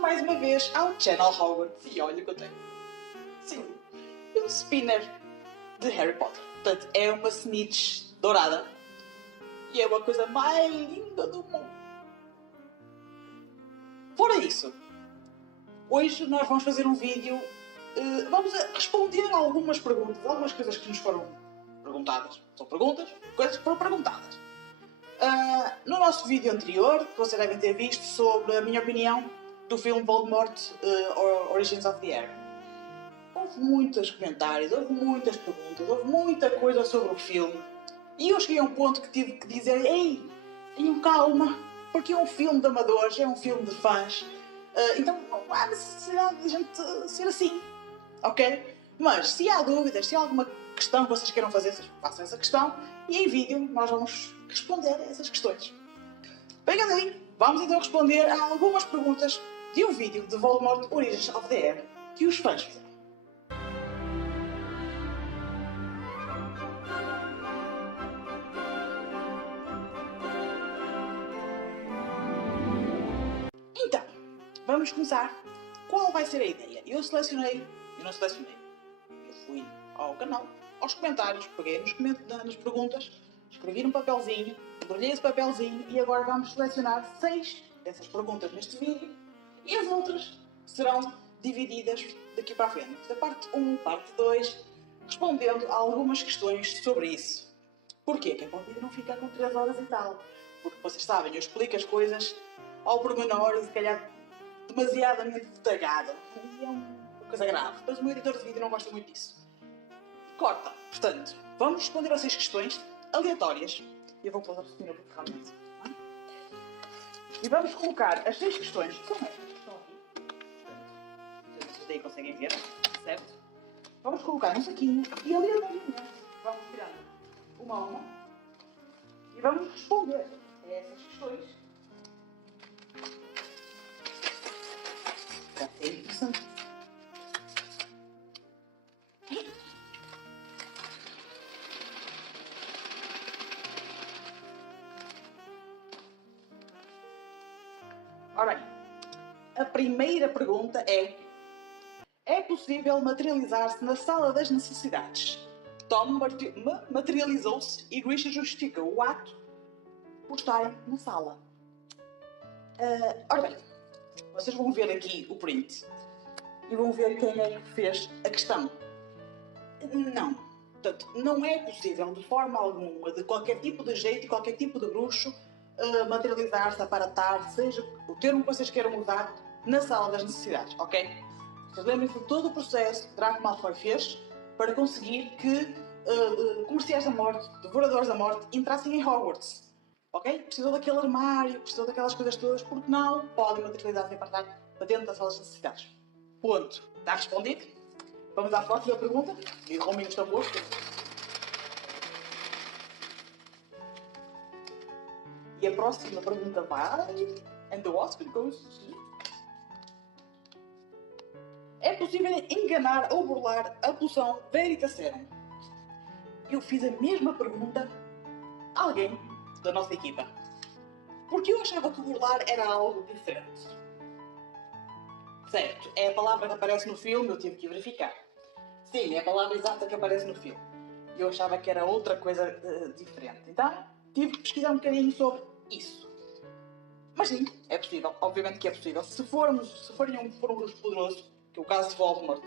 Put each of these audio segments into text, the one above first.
mais uma vez ao Channel Hogwarts e olha o que eu tenho. Sim, um spinner de Harry Potter. Portanto, é uma snitch dourada e é uma coisa mais linda do mundo. Fora isso, hoje nós vamos fazer um vídeo, vamos responder a algumas perguntas, algumas coisas que nos foram perguntadas. São perguntas, coisas que foram perguntadas. No nosso vídeo anterior, que vocês devem ter visto, sobre a minha opinião do filme Voldemort Origins of the Air. Houve muitos comentários, houve muitas perguntas, houve muita coisa sobre o filme. E eu cheguei a um ponto que tive que dizer: ei, tenham calma, porque é um filme de amadores, é um filme de fãs. Então não há necessidade de a gente ser assim, ok? Mas se há dúvidas, se há alguma questão que vocês queiram fazer, vocês façam essa questão e em vídeo nós vamos responder a essas questões. Bem, aí, vamos então responder a algumas perguntas de um vídeo de Voldemort Origins of the Air que os fãs fizeram. Então, vamos começar. Qual vai ser a ideia? Eu não selecionei. Eu fui ao canal, aos comentários, peguei nas perguntas, escrevi num papelzinho, embrulhei esse papelzinho e agora vamos selecionar 6 dessas perguntas neste vídeo e as outras serão divididas daqui para a frente. Da parte 1, parte 2, respondendo a algumas questões sobre isso. Porquê? Que é para o vídeo não ficar com 3 horas e tal. Porque vocês sabem, eu explico as coisas ao pormenor e se calhar demasiadamente detalhado. E é uma coisa grave. Mas o meu editor de vídeo não gosta muito disso. Corta. Portanto, vamos responder a 6 questões aleatórias. Eu vou pôr a senhora porque realmente. E vamos colocar as 6 questões, que são estas que estão aqui. Portanto, vocês daí conseguem ver, certo? Vamos colocar num saquinho e aleatoriamente vamos tirando uma a uma e vamos responder a essas questões. É interessante. Ora bem, a primeira pergunta é: é possível materializar-se na sala das necessidades? Tom materializou-se e Grisha justifica o ato por estarem na sala. Ora bem, vocês vão ver aqui o print e vão ver quem é que fez a questão. Não. Portanto, não é possível de forma alguma, de qualquer tipo de jeito, qualquer tipo de bruxo, materializar-se, aparatar, seja o termo que vocês queiram usar, na sala das necessidades, ok? Vocês lembrem-se de todo o processo que Draco Malfoy fez para conseguir que comerciais da morte, devoradores da morte, entrassem em Hogwarts. Ok? Precisou daquele armário, precisou daquelas coisas todas, porque não podem materializar-se e apartar para dentro das salas das necessidades. Ponto. Está respondido? Vamos à próxima pergunta. E arrumem os tambores. E a próxima pergunta vai... And the Oscar goes to... É possível enganar ou burlar a poção Veritaserum? Eu fiz a mesma pergunta a alguém da nossa equipa. Porque eu achava que burlar era algo diferente. Certo, é a palavra que aparece no filme, eu tive que verificar. Sim, é a palavra exata que aparece no filme. Eu achava que era outra coisa diferente. Então, tive que pesquisar um bocadinho sobre isso. Mas sim, é possível. Obviamente que é possível. Se for um bruxo poderoso, que é o caso de Voldemort,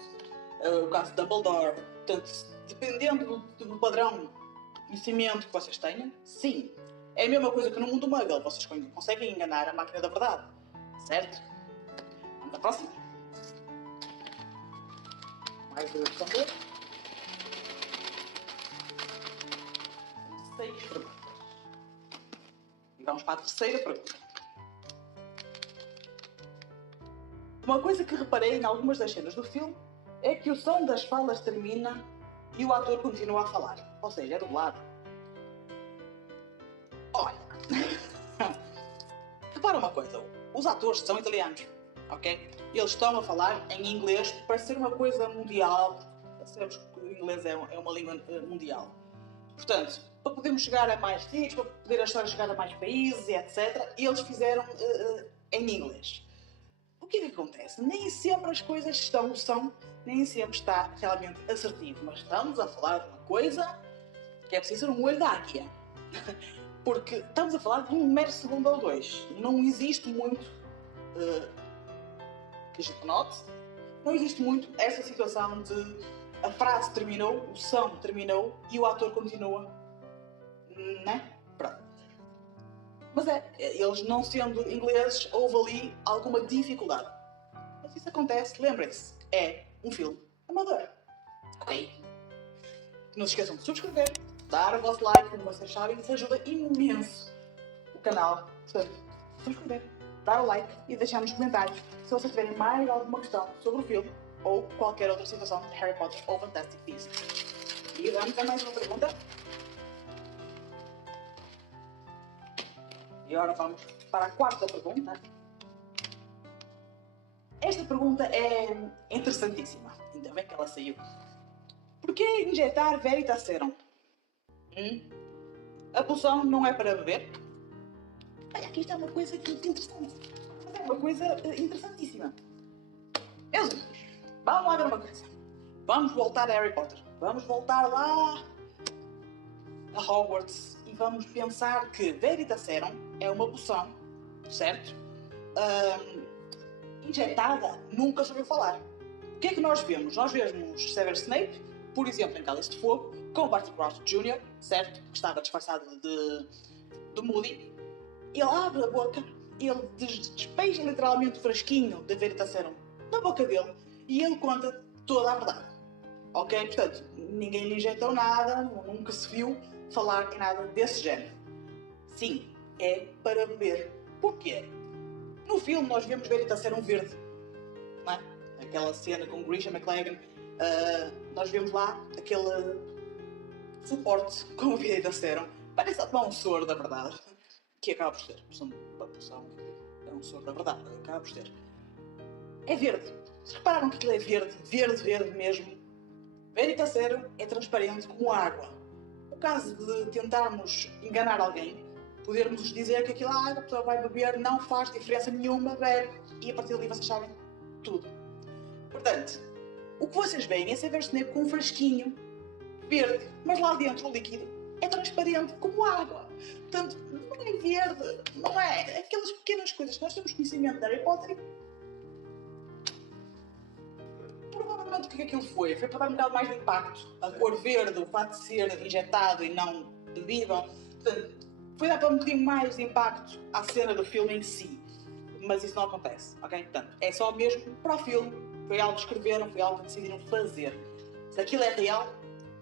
o caso de Dumbledore, portanto, dependendo do padrão de conhecimento que vocês tenham, sim. É a mesma coisa que no mundo Muggle. Vocês conseguem enganar a máquina da verdade. Certo? Vamos à próxima. Mais uma responder. 6 perguntas. E vamos para a terceira pergunta. Uma coisa que reparei em algumas das cenas do filme é que o som das falas termina e o ator continua a falar. Ou seja, é dublado. Olha, repara uma coisa, os atores são italianos, ok? Eles estão a falar em inglês para ser uma coisa mundial. Sabemos que o inglês é uma língua mundial. Portanto, para podermos chegar a mais sítios, para poder a história chegar a mais países e etc., eles fizeram em inglês. O que é que acontece? Nem sempre as coisas são, nem sempre está realmente assertivo, mas estamos a falar de uma coisa que é preciso ser um olho da águia. Porque estamos a falar de um mero segundo ou dois. Não existe muito, que a gente note, não existe muito essa situação de a frase terminou, o som terminou e o ator continua. Né? Pronto. Mas eles não sendo ingleses, houve ali alguma dificuldade. Mas isso acontece, lembrem-se, é um filme amador. Ok? Não se esqueçam de subscrever, dar o vosso like, como vocês sabem, isso ajuda imenso o canal. Portanto, subscrever, dar o like e deixar nos comentários se vocês tiverem mais alguma questão sobre o filme ou qualquer outra situação de Harry Potter ou Fantastic Beasts. E vamos a mais uma pergunta. E agora vamos para a quarta pergunta. Esta pergunta é interessantíssima. Ainda bem que ela saiu. Porquê injetar Veritaserum? A poção não é para beber? Olha, aqui está uma coisa muito interessante. Mas é uma coisa interessantíssima. Meus amigos, vamos lá ver uma coisa. Vamos voltar a Harry Potter. Vamos voltar lá a Hogwarts e vamos pensar que Veritaserum é uma poção, certo? Injetada, nunca se ouviu falar. O que é que nós vemos? Nós vemos Severus Snape, por exemplo, em Cálice de Fogo, com Barty Crouch Jr., certo? Que estava disfarçado de Moody. Ele abre a boca, ele despeja literalmente o frasquinho de Veritaserum na boca dele e ele conta toda a verdade. Ok? Portanto, ninguém lhe injetou nada, nunca se viu falar em nada desse género. Sim, é para beber. Porquê? No filme nós vemos Veritaserum verde, não é? Aquela cena com Grisha McLagan, nós vemos lá aquele suporte com a Veritaserum. Parece até um soro da verdade, que acaba por ser. Uma poção é um soro da verdade, acaba por ser. É verde. Se repararam que aquilo é verde, verde mesmo. Veritaserum é transparente como água. No caso de tentarmos enganar alguém, podermos dizer que aquilo é água, a pessoa vai beber, não faz diferença nenhuma, bebe, e a partir dali vocês sabem tudo. Portanto, o que vocês veem é Severus Snape com um frasquinho verde, mas lá dentro o líquido é transparente como água. Portanto, não é verde, não é aquelas pequenas coisas que nós temos conhecimento de Harry Potter. Provavelmente o que aquilo foi? Foi para dar um bocado mais de impacto. A cor verde, o fato de ser injetado e não bebível. Portanto, foi dar para um bocadinho mais de impacto à cena do filme em si. Mas isso não acontece, ok? Portanto, é só mesmo para o filme. Foi algo que escreveram, foi algo que decidiram fazer. Se aquilo é real,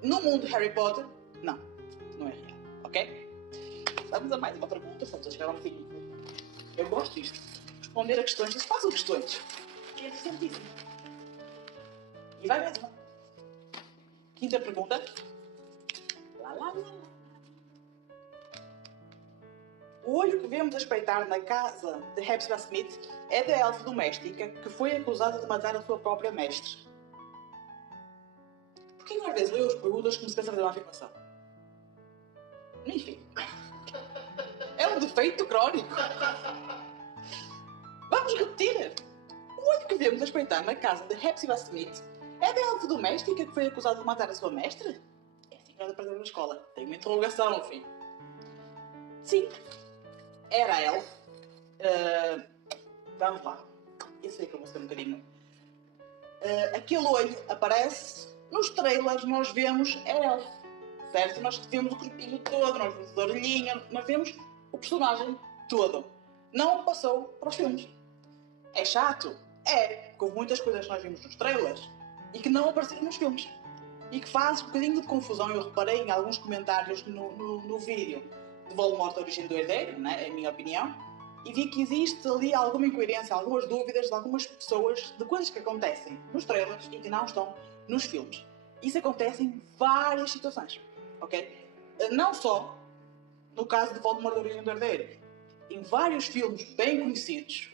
no mundo de Harry Potter, não é real, ok? Vamos a mais uma pergunta, estamos a chegar ao fim. Eu gosto disto. Responder a questões, isso fazem questões. É interessantíssimo. E vai mais uma. Quinta pergunta. Lá. O olho que vemos a espreitar na casa de Hepzibah Smith é da elfa doméstica que foi acusada de matar a sua própria mestre. Porquê que às vezes leio as perguntas como se pensa fazer uma afirmação? Enfim. É um defeito crónico. Vamos repetir. O olho que vemos a espreitar na casa de Hepzibah Smith é da elfa doméstica que foi acusada de matar a sua mestre? É assim que nós aprendemos na escola. Tem uma interrogação no fim. Sim. Era a elfa. Vamos lá. Eu sei que eu vou ser um bocadinho. Aquele olho aparece nos trailers, nós vemos a elfa. Certo? Nós vemos o corpinho todo, nós vemos a orelhinha, nós vemos o personagem todo. Não passou para os filmes. É chato? É. Porque houve muitas coisas que nós vimos nos trailers e que não apareceram nos filmes. E que faz um bocadinho de confusão. Eu reparei em alguns comentários no vídeo de Voldemort, a origem do herdeiro, né? É a minha opinião, e vi que existe ali alguma incoerência, algumas dúvidas de algumas pessoas de coisas que acontecem nos trailers e que não estão nos filmes. Isso acontece em várias situações, ok? Não só no caso de Voldemort, a origem do herdeiro. Em vários filmes bem conhecidos,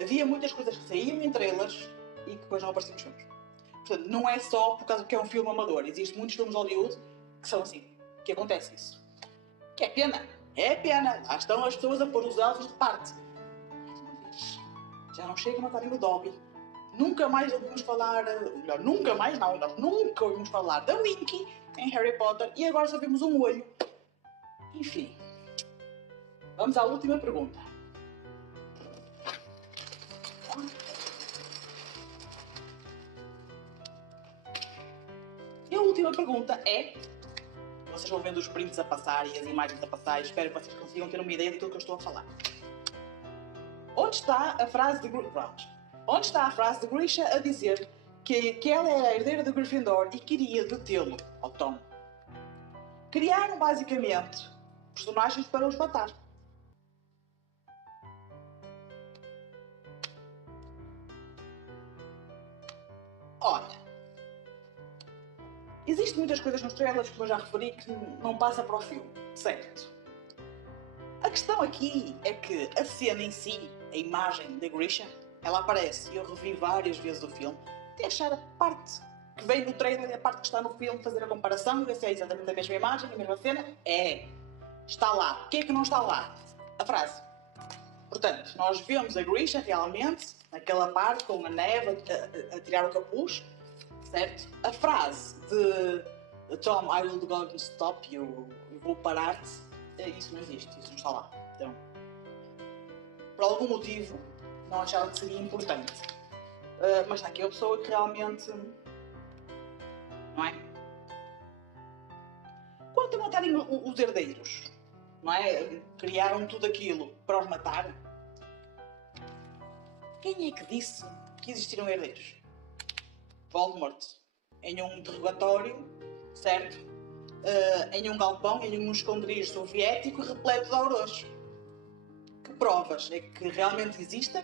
havia muitas coisas que saíam em trailers e que depois não apareciam nos filmes. Portanto, não é só por causa que é um filme amador. Existem muitos filmes de Hollywood que são assim, que acontece isso. Que é pena. É pena. Lá estão as pessoas a pôr os elfos de parte. Mais uma vez. Já não chega a matarem o Dobby. Nunca mais ouvimos falar... Melhor, nunca mais não. Nós nunca ouvimos falar da Winky em Harry Potter e agora só vemos um olho. Enfim. Vamos à última pergunta. E a última pergunta é... Vocês vão vendo os prints a passar e as imagens a passar e espero que vocês consigam ter uma ideia daquilo que eu estou a falar. Onde está a frase de Grisha a dizer que ela era a herdeira de Gryffindor e queria detê-lo, ao Tom? Criaram basicamente personagens para os matar. Olha, existem muitas coisas nos trailers, como eu já referi, que não passa para o filme, certo? A questão aqui é que a cena em si, a imagem da Grisha, ela aparece e eu revi várias vezes o filme, até achar a parte que vem no trailer e a parte que está no filme, fazer a comparação, ver se é exatamente a mesma imagem, a mesma cena. É. Está lá. O que é que não está lá? A frase. Portanto, nós vemos a Grisha realmente, naquela parte com a neve a tirar o capuz, certo? A frase de Tom, I will go and stop you, eu vou parar-te, isso não existe, isso não está lá. Então, por algum motivo, não achava que seria importante. Mas está aqui a pessoa que realmente... Não é? Quanto a matarem os herdeiros, não é? Criaram tudo aquilo para os matar. Quem é que disse que existiram herdeiros? Voldemort. Em um interrogatório, certo? Em um galpão, em um esconderijo soviético repleto de auroros. Que provas é que realmente existem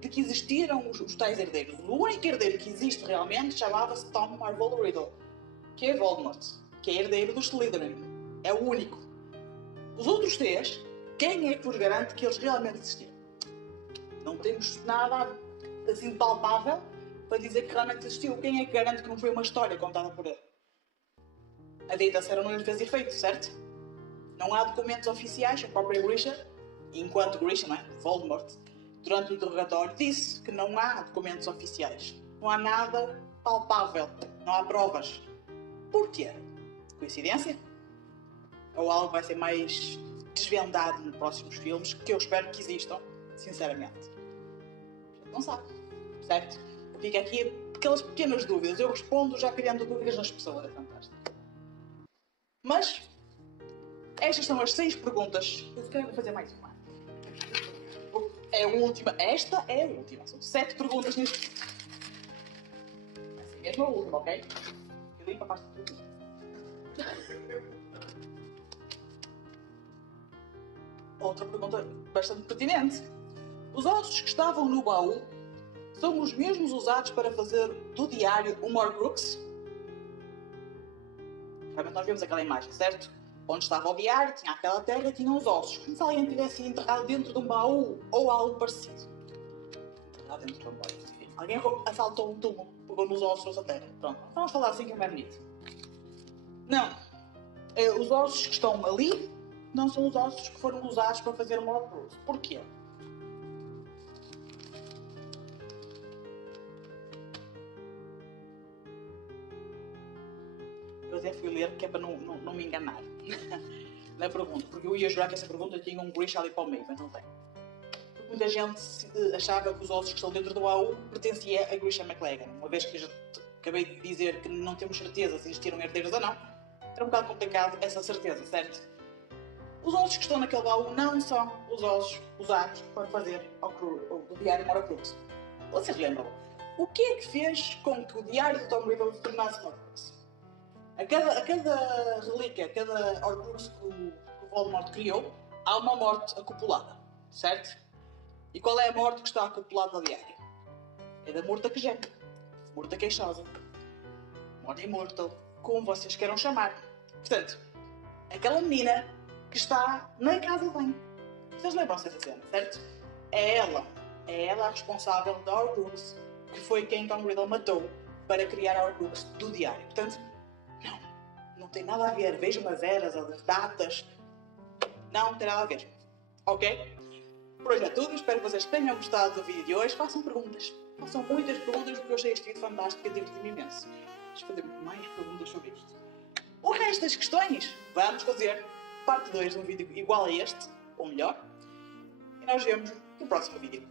de que existiram os tais herdeiros? O único herdeiro que existe realmente chamava-se Tom Marvolo Riddle, que é Voldemort, que é herdeiro do Slytherin. É o único. Os outros três, quem é que vos garante que eles realmente existiram? Não temos nada assim palpável para dizer que realmente existiu. Quem é que garante que não foi uma história contada por ele? A deitação não lhe fez efeito, certo? Não há documentos oficiais. A própria Grisha, enquanto Grisha, não é? Voldemort, durante o interrogatório, disse que não há documentos oficiais. Não há nada palpável. Não há provas. Porquê? Coincidência? Ou algo vai ser mais desvendado nos próximos filmes, que eu espero que existam, sinceramente. Não sabe, certo? Fica aqui aquelas pequenas dúvidas. Eu respondo já criando dúvidas nas pessoas. É fantástico. Mas, estas são as 6 perguntas. Eu quero fazer mais uma. É a última. Esta é a última. São 7 perguntas neste vídeo. Assim mesmo a última, ok? Eu limpo a pasta de tudo. Outra pergunta bastante pertinente. Os ossos que estavam no baú são os mesmos usados para fazer do diário uma Horcrux? Realmente nós vemos aquela imagem, certo? Onde estava o diário, tinha aquela terra e tinha os ossos. Como se alguém tivesse enterrado dentro de um baú ou algo parecido. Enterrado dentro de um baú. Alguém assaltou um túmulo, pegou nos ossos da terra. Pronto, vamos falar assim que é mais bonito. Não. Os ossos que estão ali não são os ossos que foram usados para fazer uma Horcrux. Porquê? Eu até fui ler, que é para não me enganar na pergunta, porque eu ia jurar que essa pergunta tinha um Grisha ali para o meio, mas não tem. Porque muita gente achava que os ossos que estão dentro do baú pertenciam a Grisha McLagan. Uma vez que eu já acabei de dizer que não temos certeza se existiram herdeiros ou não, era um bocado complicado essa certeza, certo? Os ossos que estão naquele baú não são os ossos usados para fazer o diário Horcrux. Vocês lembram? O que é que fez com que o diário de Tom Riddle se tornasse Horcrux? A cada relíquia, a cada Horcrux que o Voldemort criou, há uma morte acoplada, certo? E qual é a morte que está acoplada ao diário? É da morta que geme, morta queixosa, morta imortal, como vocês queiram chamar. Portanto, aquela menina que está na casa de banho. Vocês lembram-se dessa cena, certo? É ela a responsável da Horcrux, que foi quem Tom Riddle matou para criar a Horcrux do diário. Portanto, não tem nada a ver. Vejam as eras, as datas. Não tem nada a ver. Ok? Por hoje é tudo, espero que vocês tenham gostado do vídeo de hoje. Façam perguntas, façam muitas perguntas, porque eu achei este vídeo fantástico e diverti-me imenso. Vamos fazer mais perguntas sobre isto. O resto das questões, vamos fazer parte 2 de um vídeo igual a este, ou melhor. E nós vemos no próximo vídeo.